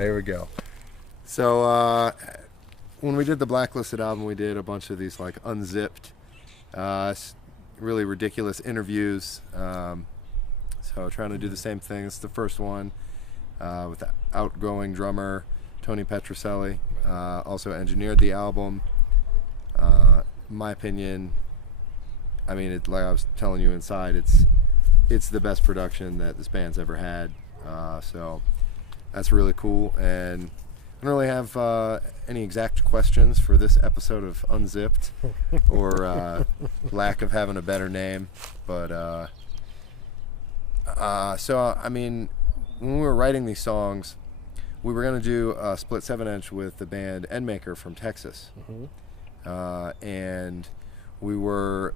Here we go. So when we did the Blacklisted album, we did a bunch of these like unzipped, really ridiculous interviews. So trying to do the same thing. It's the first one with the outgoing drummer Tony Petroselli. Also engineered the album. In my opinion, I mean, like I was telling you inside, it's the best production that this band's ever had. So that's really cool. And I don't really have any exact questions for this episode of Unzipped or lack of having a better name. But so, I mean, when we were writing these songs, we were going to do a split 7-inch with the band Endmaker from Texas. And we were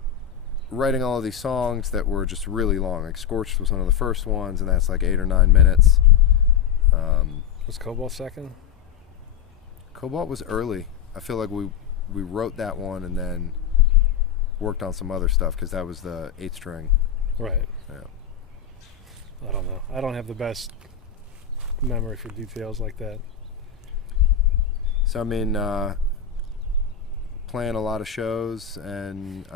writing all of these songs that were just really long. Like Scorched was one of the first ones, and that's like 8 or 9 minutes. Was Cobalt second? Cobalt was early. I feel like we wrote that one and then worked on some other stuff because that was the 8-string. Right. Yeah. I don't know. I don't have the best memory for details like that. So I mean, playing a lot of shows and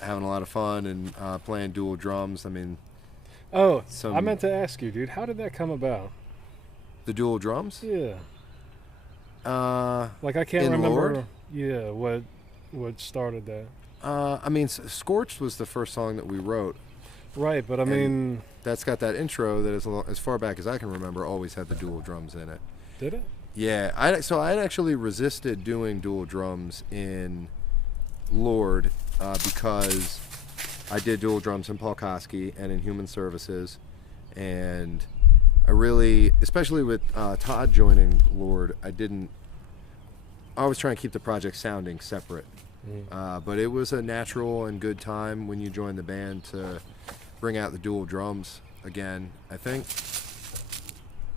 having a lot of fun and playing dual drums. I mean, I meant to ask you, dude, how did that come about? The dual drums? Yeah. Like I can't remember. Lord? Yeah, what started that? I mean, Scorched was the first song that we wrote. Right, but I mean, that's got that intro that is as far back as I can remember always had the dual drums in it. Did it? Yeah, I'd actually resisted doing dual drums in Lord because I did dual drums in Paul Koski and in Human Services, and I really, especially with Todd joining Lord, I was trying to keep the project sounding separate. But it was a natural and good time when you joined the band to bring out the dual drums again. I think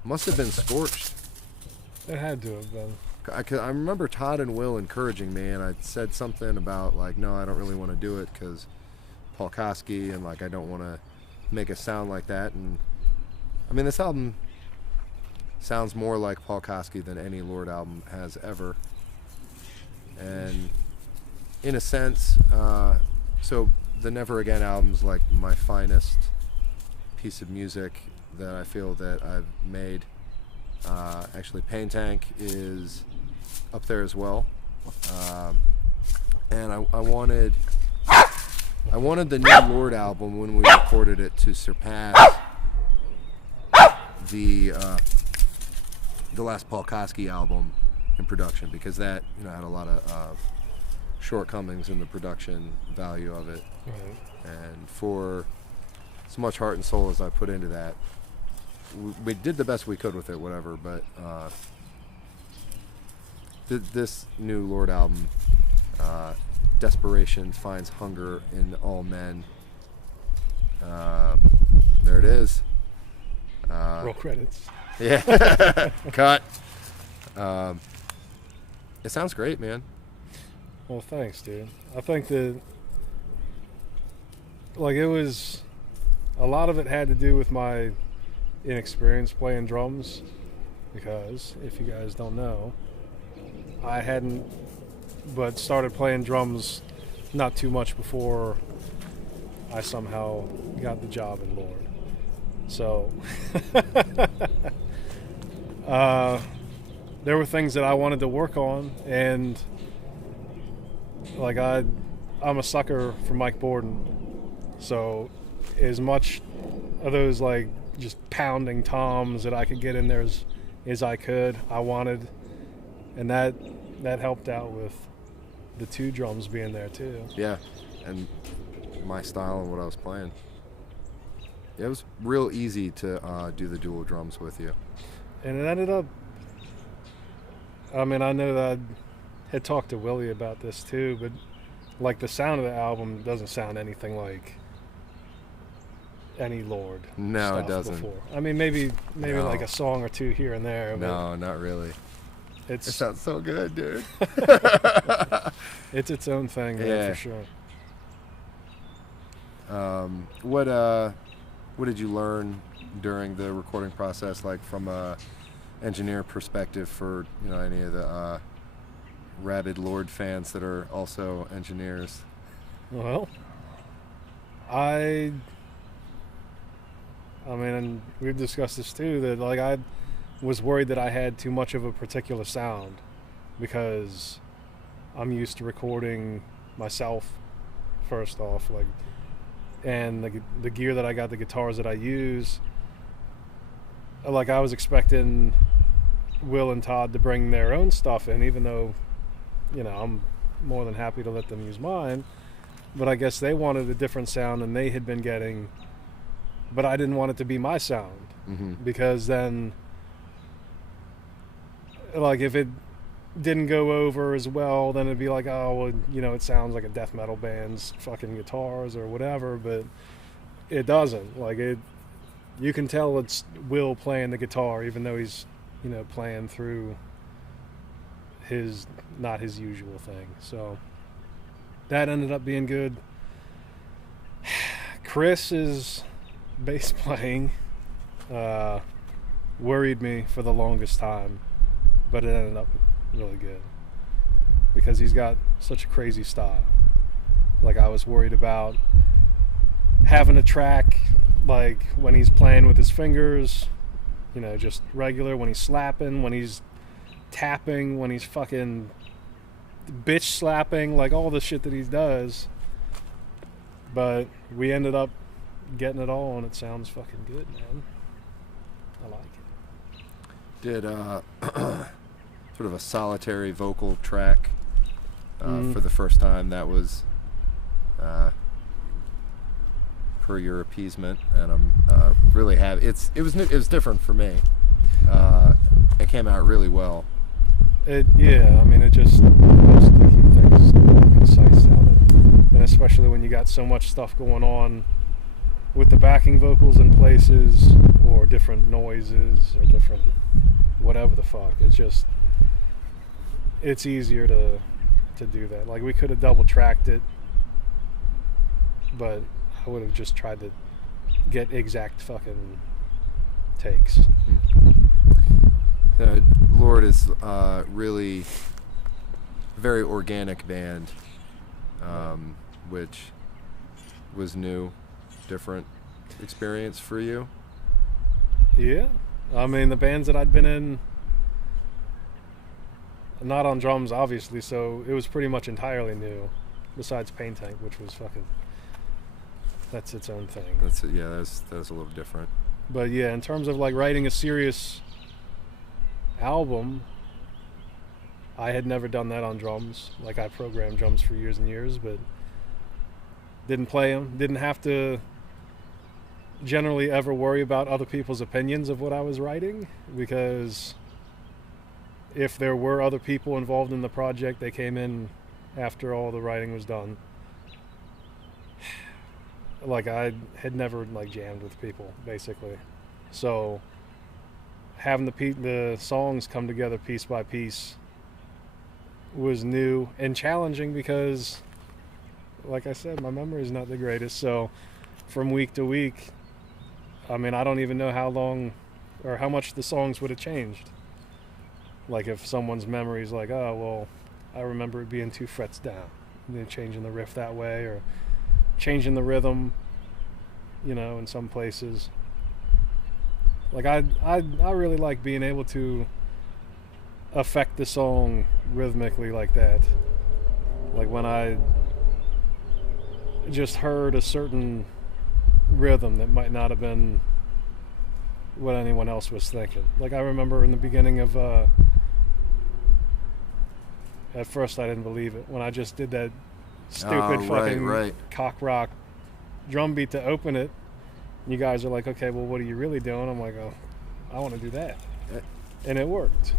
must have been Scorched. It had to have been. I remember Todd and Will encouraging me, and I said something about like, no, I don't really want to do it because Paul Koski, and like I don't want to make a sound like that. And I mean, this album sounds more like Paul Koski than any Lord album has ever. And in a sense, so the Never Again album's like my finest piece of music that I feel that I've made. Actually, Pain Tank is up there as well. And I wanted the new Lord album when we recorded it to surpass the last Paul Koski album in production, because that had a lot of shortcomings in the production value of it. Right. And for as much heart and soul as I put into that, we did the best we could with it, whatever. But this new Lord album, Desperation Finds Hunger in All Men. There it is. Roll credits. Yeah. Cut. It sounds great, man. Well, thanks, dude. I think that, like, it was, a lot of it had to do with my inexperience playing drums, because if you guys don't know, I hadn't but started playing drums not too much before I somehow got the job in Lord. So there were things that I wanted to work on, and like I'm a sucker for Mike Borden, so as much of those like just pounding toms that I could get in there as I could, I wanted, and that helped out with the two drums being there too. Yeah, and my style and what I was playing. It was real easy to do the dual drums with you. And it ended up, I mean, I know that I had talked to Willie about this too, but like the sound of the album doesn't sound anything like any Lord No, stuff it doesn't. before. I mean, maybe No. like a song or two here and there. No, not really. It It sounds so good, dude. it's its own thing, man, Yeah. for sure. What did you learn during the recording process, like from a engineer perspective, for any of the rabid Lord fans that are also engineers? Well, I mean, and we've discussed this too, that like I was worried that I had too much of a particular sound, because I'm used to recording myself first off, like, and the gear that I got, the guitars that I use, like I was expecting Will and Todd to bring their own stuff in, even though I'm more than happy to let them use mine, but I guess they wanted a different sound than they had been getting, but I didn't want it to be my sound. Mm-hmm. Because then, like, if it didn't go over as well, then it'd be like, oh, well, it sounds like a death metal band's fucking guitars or whatever, but it doesn't. Like, you can tell it's Will playing the guitar, even though he's, playing through not his usual thing. So that ended up being good. Chris's bass playing worried me for the longest time, but it ended up really good because he's got such a crazy style. Like, I was worried about having a track like when he's playing with his fingers, just regular, when he's slapping, when he's tapping, when he's fucking bitch slapping, like all the shit that he does. But we ended up getting it all, and it sounds fucking good, man. I like it. Did sort of a solitary vocal track for the first time. That was per your appeasement, and I'm really happy. It was different for me. It came out really well. I mean, it just helps to keep things concise sounding, and especially when you got so much stuff going on with the backing vocals in places, or different noises, or different whatever the fuck. It's easier to do that. Like, we could have double tracked it, but I would have just tried to get exact fucking takes. Lord is really a very organic band, which was new, different experience for you. Yeah, I mean, the bands that I'd been in, not on drums obviously, so it was pretty much entirely new, besides Pain Tank, which was fucking, that's its own thing. That's a little different. But yeah, in terms of like writing a serious album, I had never done that on drums. Like, I programmed drums for years and years, but didn't play them. Didn't have to generally ever worry about other people's opinions of what I was writing, because if there were other people involved in the project, they came in after all the writing was done. Like, I had never like jammed with people, basically. So having the songs come together piece by piece was new and challenging, because, like I said, my memory is not the greatest. So from week to week, I mean, I don't even know how long or how much the songs would have changed. Like, if someone's memory is like, oh, well, I remember it being 2 frets down, and then changing the riff that way, or changing the rhythm, in some places. Like, I really like being able to affect the song rhythmically like that. Like, when I just heard a certain rhythm that might not have been what anyone else was thinking. Like, I remember in the beginning of at first I didn't believe it when I just did that stupid fucking cock rock drum beat to open it. You guys are like, okay, well, what are you really doing? I'm like, oh, I want to do that. And it worked.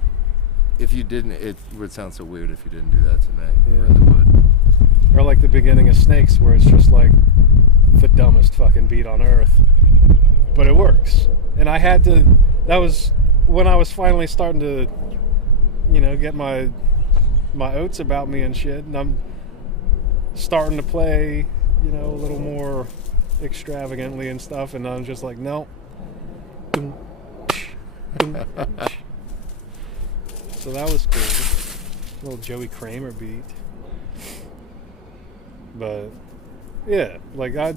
If you didn't, it would sound so weird if you didn't do that to me. Yeah. It really would. Or like the beginning of Snakes, where it's just like the dumbest fucking beat on earth, but it works. And I had to, that was when I was finally starting to, get my oats about me and shit, and I'm starting to play, a little more extravagantly and stuff, and I'm just like, no, Dum, dum. So that was cool. Little Joey Kramer beat. But yeah, like I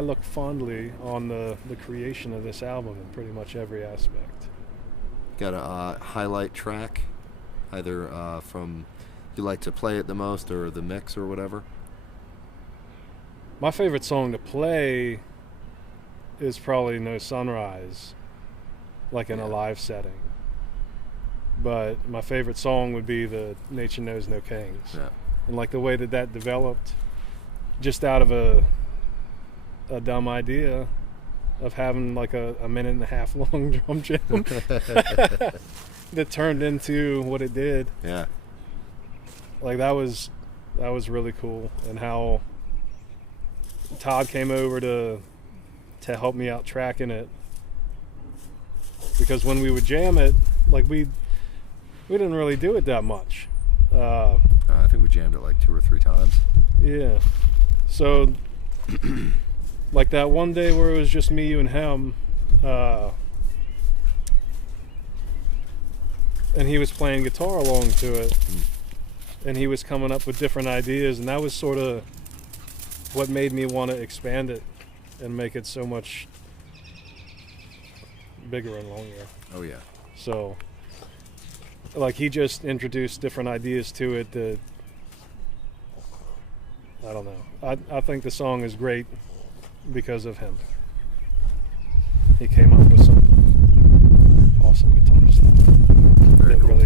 look fondly on the creation of this album in pretty much every aspect. Got a highlight track, either from you like to play it the most or the mix or whatever? My favorite song to play is probably No Sunrise, like in a live setting. But my favorite song would be the Nature Knows No Kings. Yeah. And like the way that developed just out of a dumb idea of having like a minute and a half long drum jam that turned into what it did. Yeah. Like that was really cool. And how Todd came over to help me out tracking it, because when we would jam it, like we didn't really do it that much. I think we jammed it like 2 or 3 times. Yeah. So like that one day where it was just me, you, and him, and he was playing guitar along to it, and he was coming up with different ideas, and that was sort of what made me want to expand it and make it so much bigger and longer. Oh yeah. So like he just introduced different ideas to it that I don't know. I think the song is great because of him. He came up with some awesome guitar stuff. Very that cool.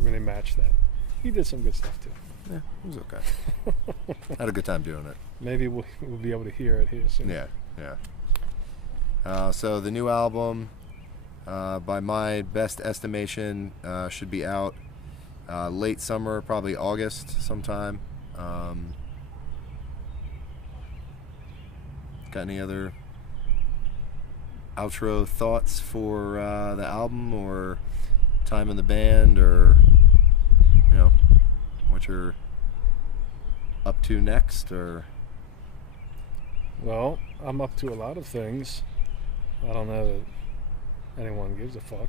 really matched that. He did some good stuff too. Yeah, it was okay. Had a good time doing it. Maybe we'll be able to hear it here soon. Yeah, yeah. So the new album, by my best estimation, should be out late summer, probably August sometime. Got any other outro thoughts for the album, or time in the band, or what you're up to next? Or Well, I'm up to a lot of things. I don't know that anyone gives a fuck.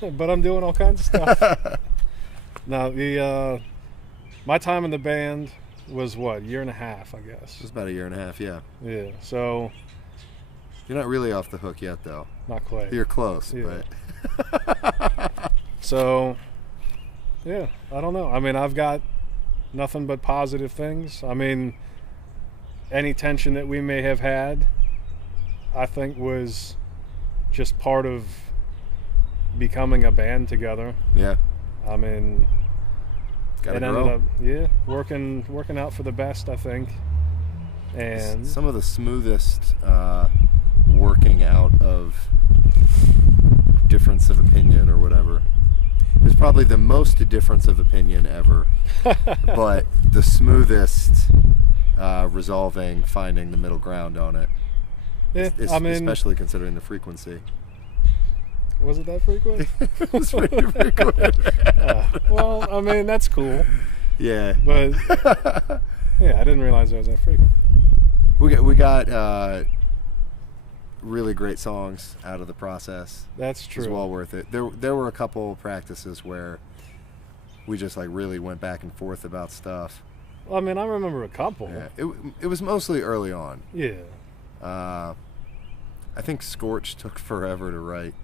But I'm doing all kinds of stuff. Now, my time in the band was what, 1.5 years, I guess. it was about 1.5 years, yeah. Yeah, so You're not really off the hook yet, though. not quite. You're close, Yeah. but So, yeah, I don't know. I mean, I've got nothing but positive things. I mean, any tension that we may have had, I think was just part of becoming a band together. yeah, I mean, gotta it grow. ended up, working out for the best, I think. And Some of the smoothest working out of difference of opinion or whatever. It's probably the most difference of opinion ever, but the smoothest resolving, finding the middle ground on it. yeah, I mean, Especially considering the frequency. was it that frequent? It's pretty frequent. Well, I mean, that's cool, Yeah. but yeah, I didn't realize it was that frequent. We got really great songs out of the process. That's It was true. well worth it. There were a couple practices where we just like really went back and forth about stuff. Well, I mean, I remember a couple. Yeah, it was mostly early on. Yeah. I think Scorch took forever to write,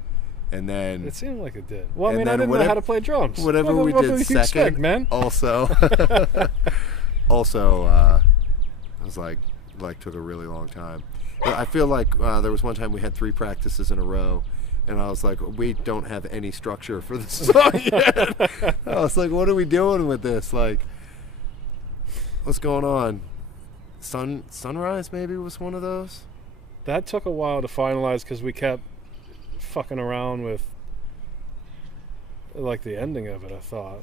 and then It seemed like it did. Well, I And mean, I then didn't know how to play drums. whatever What we do did you second, expect, man? also it was like took a really long time. But I feel like there was one time we had 3 practices in a row, and I was like, we don't have any structure for this song yet. I was like, what are we doing with this? Like, what's going on? Sunrise maybe was one of those. That took a while to finalize because we kept fucking around with like the ending of it, I thought.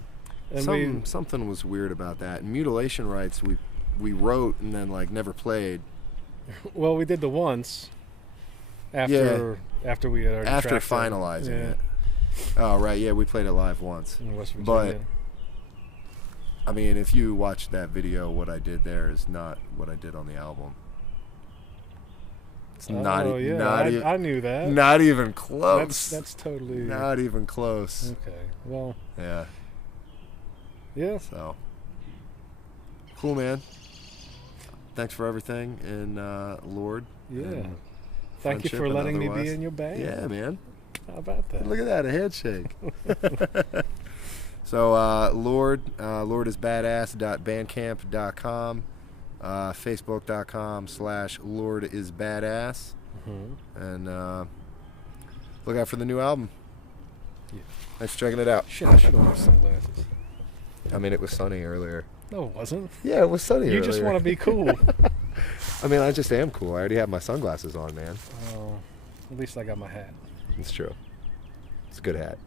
And Something was weird about that. And Mutilation Rites we wrote and then like never played. we did the once after we had already After tracked it. finalizing Yeah, it. Oh right, yeah, we played it live once. in West But Virginia. I mean, if you watch that video, what I did there is not what I did on the album. It's not even I knew that. not even close. That's totally not even close. okay. Well, Yeah. yeah. So cool, man. Thanks for everything, and Lord. Yeah. and Thank you friendship for and letting me be otherwise. in your band. Yeah, man. How about that? Look at that, a handshake. So lordisbadass.bandcamp.com, facebook.com/lordisbadass, and look out for the new album. Yeah. Thanks for checking it out. Shit, I should have worn sunglasses. I mean, it was sunny earlier. No, it wasn't. Yeah, it was sunny You earlier. just want to be cool. I mean, I just am cool. I already have my sunglasses on, man. Oh, at least I got my hat. It's true. It's a good hat.